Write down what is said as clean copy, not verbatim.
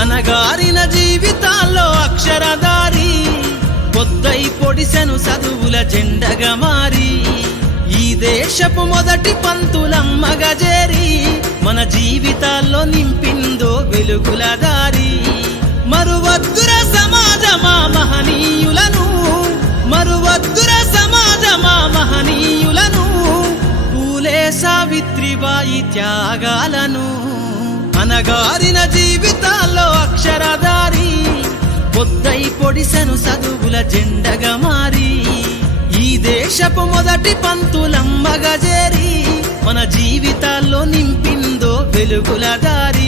అనగారిన జీవితాల్లో అక్షరధారి పొద్దై పొడిసెను చదువుల జెండగా మారి ఈ దేశపు మొదటి పంతులమ్మగా చేరి మన జీవితాల్లో నింపిందో వెలుగుల దారి మరువద్దుర సమాజమా మహనీయులను మరువద్దుర సమాజమా మహనీయులను పూలే సావిత్రిబాయి త్యాగాలను అనగారిన జీవితాల్లో అక్షరధారి పొద్దై పొడిసెను చదువుల జెండగా మారి ఈ దేశపు మొదటి పంతులమ్మగా చేరి మన జీవితాల్లో నింపిందో వెలుగుల దారి